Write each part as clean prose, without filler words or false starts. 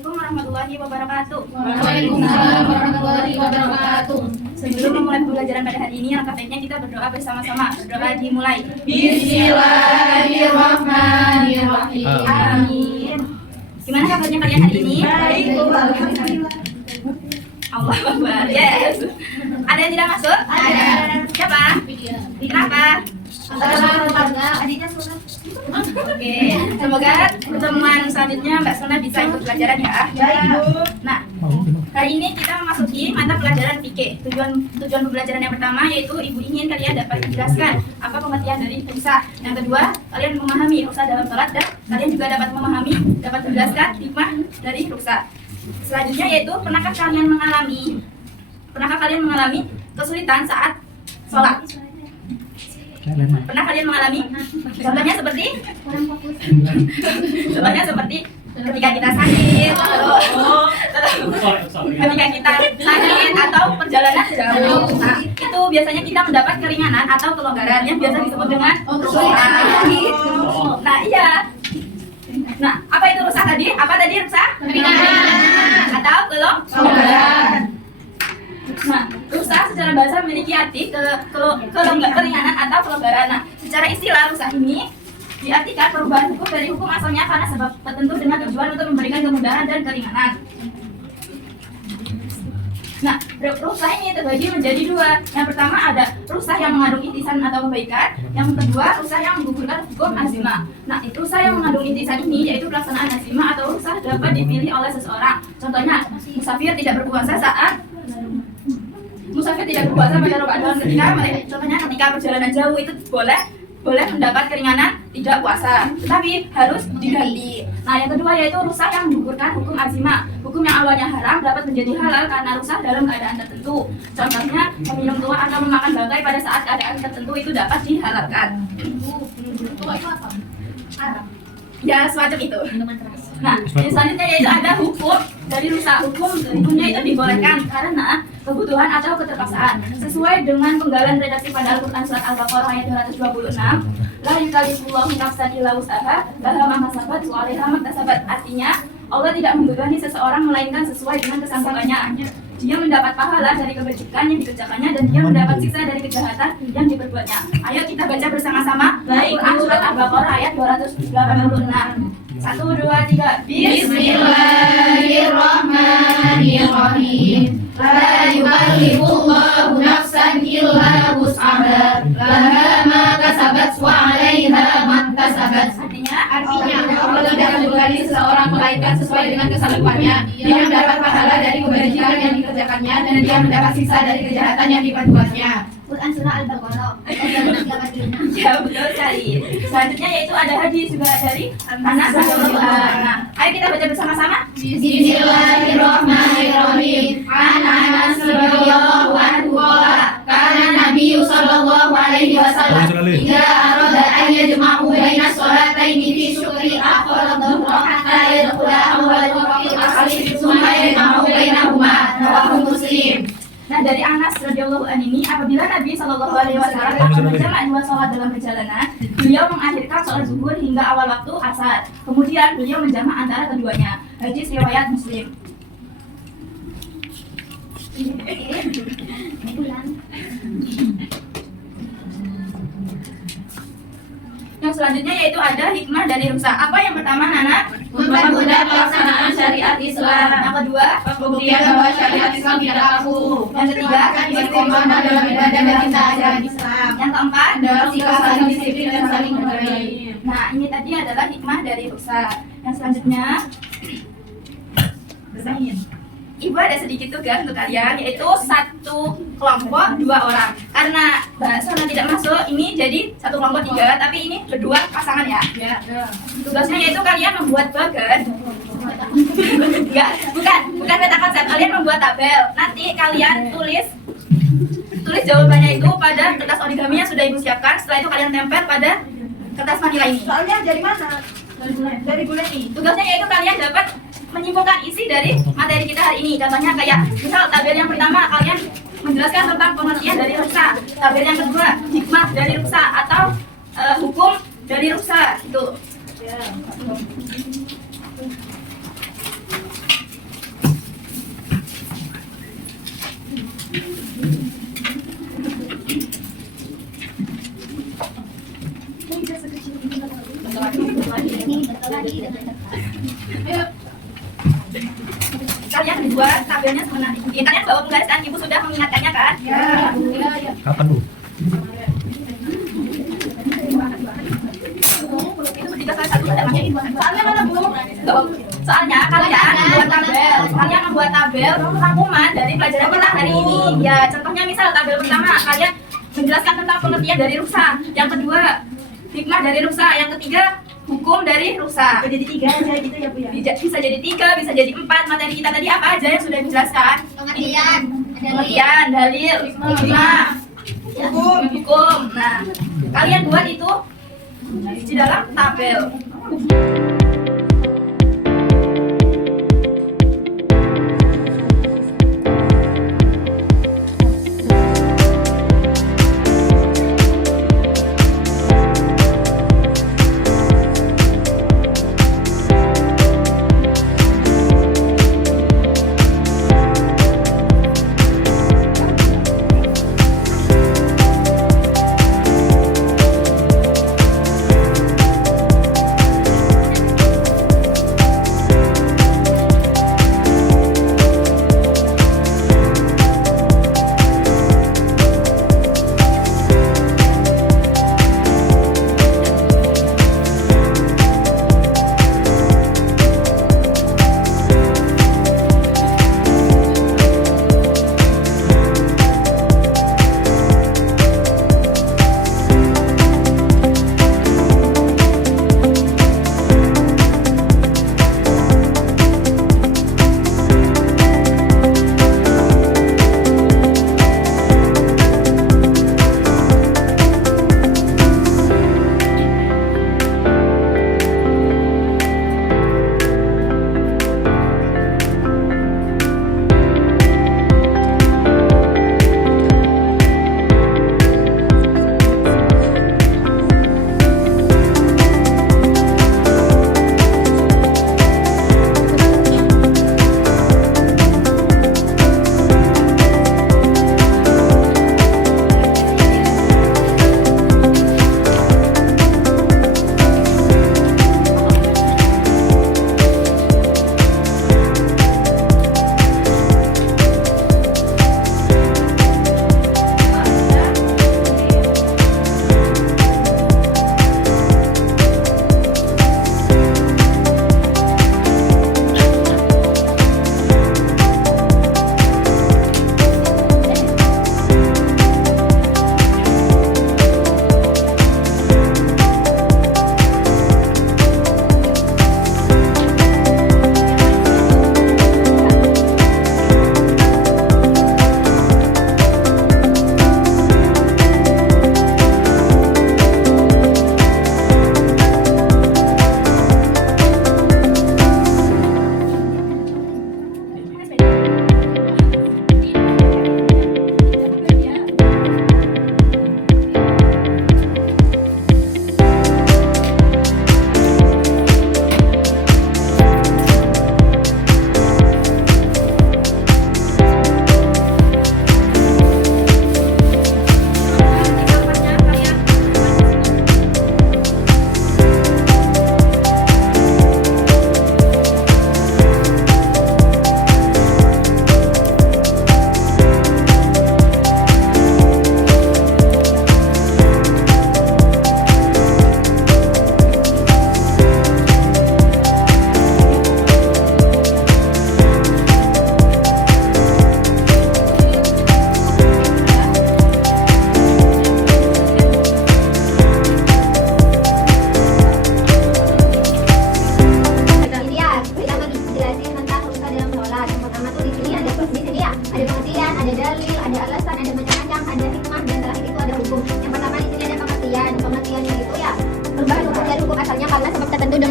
Assalamualaikum warahmatullahi wabarakatuh. Waalaikumsalam warahmatullahi wabarakatuh. Sebelum memulai pembelajaran pada hari ini, alangkah baiknya kita berdoa bersama-sama. Berdoa dimulai. Bismillahirrahmanirrahim. Amin. Gimana kabarnya kalian hari ini? Baik, alhamdulillah. Allah Akbar. Yes. Ada yang tidak masuk? Ada. Siapa? Kenapa? Adiknya sudah. Oke. Semoga pertemuan selanjutnya Mbak Sona bisa ikut pelajaran ya. Baik, Bu. Nah, hari ini kita memasuki mata pelajaran fikih. Tujuan pembelajaran yang pertama yaitu Ibu ingin kalian dapat menjelaskan apa pengertian dari ruksah. Yang kedua, kalian memahami ruksah dalam salat dan kalian juga dapat menjelaskan hikmah dari ruksah. Selanjutnya yaitu pernahkah kalian mengalami kesulitan saat sholat? Pernah kalian mengalami? Contohnya seperti ketika kita sakit, ketika kita sakit atau perjalanan jauh. Nah, itu biasanya kita mendapat keringanan atau kelonggaran yang biasa disebut dengan ruksah. Nah, iya. Nah, apa itu ruksah tadi? Apa tadi ruksah? Keringanan atau kelonggaran. Nah, ruksah secara bahasa memiliki arti keringanan atau kelonggaran. Nah, secara istilah ruksah ini diartikan perubahan hukum dari hukum asalnya karena sebab tertentu dengan tujuan untuk memberikan kemudahan dan keringanan. Nah, ruksah ini terbagi menjadi dua. Yang pertama ada ruksah yang mengandung intisan atau kebaikan. Yang kedua, ruksah yang menggugurkan hukum azimah. Nah, ruksah yang mengandung intisan ini yaitu pelaksanaan azimah atau ruksah dapat dipilih oleh seseorang. Contohnya, musafir tidak berpuasa pada Ramadan ketika perjalanan jauh itu boleh mendapat keringanan tidak puasa, tetapi harus diganti. Nah, yang kedua yaitu ruksah yang menggugurkan hukum azimah. Hukum yang awalnya haram dapat menjadi halal karena ruksah dalam keadaan tertentu. Contohnya, meminum tua atau memakan bangkai pada saat keadaan tertentu itu dapat dihalalkan. Tua itu apa? Haram. Ya, semacam itu. Nah, yang selanjutnya yaitu ada hukum dari ruksah. Hukumnya itu dibolehkan karena kebutuhan atau keterpaksaan. Sesuai dengan penggalan redaksi pada Al-Quran surat Al-Baqarah ayat 226, la yukallifullahu nafsan illa wus'aha laha ma kasabat wa 'alaiha ma iktasabat. Artinya, Allah tidak membebani seseorang melainkan sesuai dengan kesanggupannya. Dia mendapat pahala dari kebajikan yang dikerjakannya dan dia mendapat siksa dari kejahatan yang diperbuatnya. Ayo kita baca bersama-sama Al-Quran surat Al-Baqarah ayat 286. 1, 2, 3. Bismillahirrahmanirrahim. La yukallifullahu nafsan illa wus'aha laha ma kasabat wa 'alaiha ma iktasabat. Artinya Allah tidak membebani seseorang melainkan sesuai dengan kesanggupannya. Dia mendapat pahala dari kebajikan yang dikerjakannya dan dia mendapat siksa dari kejahatan yang diperbuatnya. Quran surah Al-Baqarah. ya betul sekali. Selanjutnya yaitu ada hadis juga dari Anas radhiyallahu anhu. Nah, ayo kita baca bersama-sama. Bismillahirrahmanirrahim. An Anas radhiyallahu anhu qala kana Nabi sallallahu alaihi wasallam idza arada an yajma'u baina sholataini fi syukri akhara dhuhra hatta yadkhula awwal waqtil asri thumma yajma'u bainahuma. Rawahu Muslim. Nah, dari Anas radhiyallahu anhu ini, apabila Nabi Shallallahu alaihi wasallam akan menjamak dua sholat dalam perjalanan, beliau mengakhirkan sholat zuhur hingga awal waktu asar. Kemudian beliau menjamak antara keduanya. Hadis riwayat Muslim. Yang selanjutnya yaitu ada hikmah dari ruksah. Apa yang pertama, Nana? Mempermudah pelaksanaan syariat Islam. Yang kedua, Pembuktian bahwa syariat Islam tidak kaku. yang ketiga, Istiqomah dalam ibadah dan cinta ajaran Islam. yang keempat, Dalam sikap saling disiplin dan saling menghargai. nah ini tadi adalah hikmah dari ruksah. Yang selanjutnya, Ibu ada sedikit tugas untuk kalian, yaitu satu kelompok 2 orang. Karena Mbak Sona tidak masuk, ini jadi satu kelompok 3, tapi ini berdua pasangan ya. Tugasnya yaitu kalian membuat bagan. bukan peta konsep, kalian membuat tabel. Nanti kalian tulis jawabannya itu pada kertas origami yang sudah Ibu siapkan. Setelah itu kalian tempel pada kertas manila ini. Soalnya dari mana? Dari bulan ini. Tugasnya yaitu kalian dapat menyimpulkan isi dari materi kita hari ini. Contohnya kayak misal tabel yang pertama kalian menjelaskan tentang pengertian dari ruksah. Tabel yang kedua hikmah dari ruksah atau hukum dari ruksah itu. kedua tabelnya sebenarnya. Kalian bawa penggariskan, ibu sudah mengingatkannya kan? Ya. Kapan, Bu? Soalnya mana Bu? Soalnya kalian membuat tabel rangkuman dari pelajaran kita hari ini. Ya, contohnya misal tabel pertama kalian menjelaskan tentang pengertian dari rusa, yang kedua hikmah dari rusa, yang ketiga hukum dari rusa. Jadi 3 aja gitu ya Bu ya. Bisa jadi 3, bisa jadi 4. Materi kita tadi apa aja yang sudah dijelaskan? Pengertian, dalil, hikmah, hukum. Nah, kalian buat itu di dalam tabel.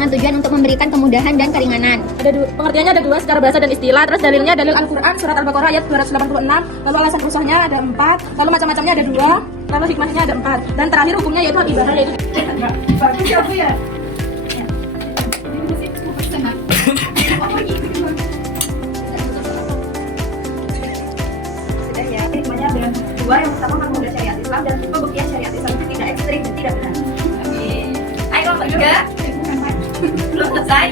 dengan tujuan untuk memberikan kemudahan dan keringanan. Pengertiannya ada 2 secara bahasa dan istilah. Terus dalilnya dalil Al-Quran surat Al-Baqarah ayat 286. Lalu alasan rusahnya ada 4. Lalu macam-macamnya ada 2. Lalu hikmahnya ada 4. Dan terakhir hukumnya yaitu ibadah yaitu. Bagus ya Bu ya. Sudah ya. Hikmahnya ada 2. Yang pertama mengubah syariat Islam dan pembuktian syariat Islam itu tidak ekstrim dan tidak benar. Ayo kelompok 3. Belum selesai.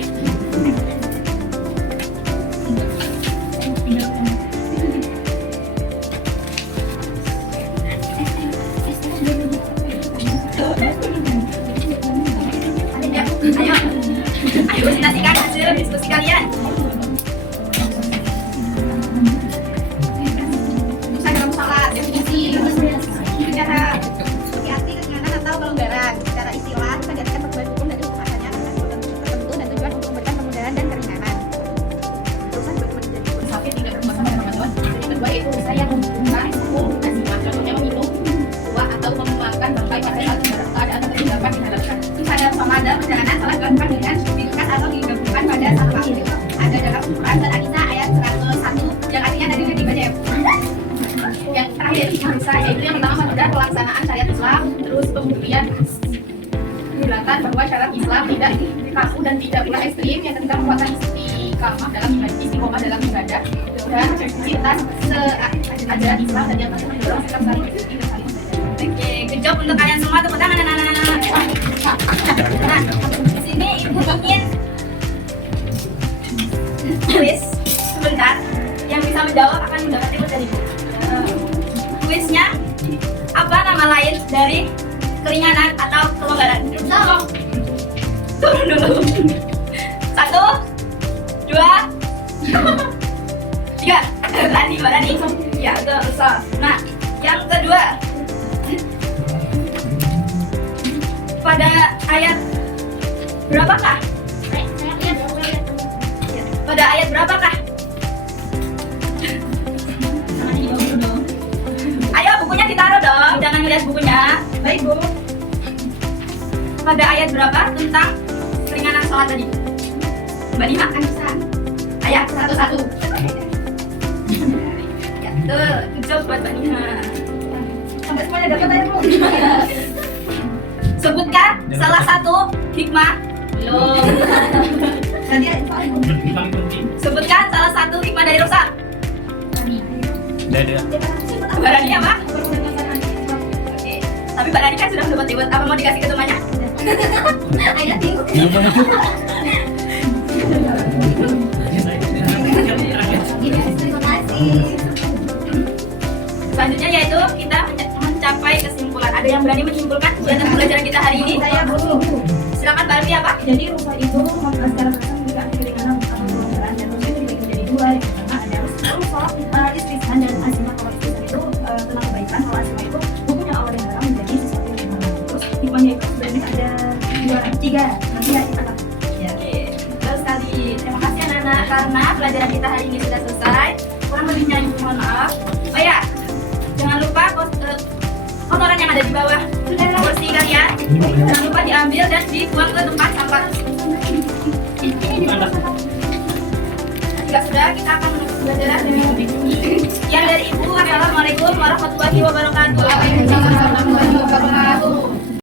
istiqomah dalam ibadah dan cinta seajaran Islam dan yang pasti mendorong sikap saling berbagi dan saling belajar. Oke, good job untuk kalian semua, tepuk tangan anak-anak. Nah, di sini ibu ingin kuis sebentar. Yang bisa menjawab akan mendapat reward dari ibu. Kuisnya apa nama lain dari keringanan atau kelonggaran? Turun dulu. 1, 2, 3. Berani. Ya, udah besar. Nah, yang kedua. Pada ayat berapakah? Pada ayat berapakah? Ayo bukunya ditaruh dong, jangan lihat bukunya. Baik Bu. Pada ayat berapa tentang keringanan sholat tadi? Mbak Lima kan bisa. Ayat 1:1. Ya, betul. Good buat Mbak Lima. Sampai semuanya dapat ayat Bu. Sebutkan salah satu hikmah. Belum. Sebutkan salah satu hikmah dari rusa. Barani apa? Oke. Tapi Barani kan sudah mendapat reward. Apa mau dikasih ke temannya? Ayat itu. Selanjutnya yaitu kita mencapai kesimpulan. Ada yang berani menyimpulkan kegiatan pembelajaran kita hari ini? Saya Bu. Silakan Balmi apa? Jadi rupa itu secara kasar memberikan keringanan atau kelonggaran dan rupa itu dibagi menjadi dua. Yang pertama ada rupa istiqan dan azimah. Kalau istiqan itu tentang kebaikan, kalau azimah itu hukumnya Allah dan haram menjadi sesuatu yang dilarang. Terus hikmahnya itu sebenarnya ada 3. Nanti ya kita. Oke. Terus sekali terima kasih anak-anak karena pelajaran kita hari ini sudah selesai. Kurang lebihnya mohon maaf. Oh ya, jangan lupa kotoran yang ada di bawah kursi kalian jangan lupa diambil dan dibuang ke tempat sampah. Jika sudah, kita akan menutup pelajaran dengan sekian dari Ibu. Assalamualaikum warahmatullahi wabarakatuh.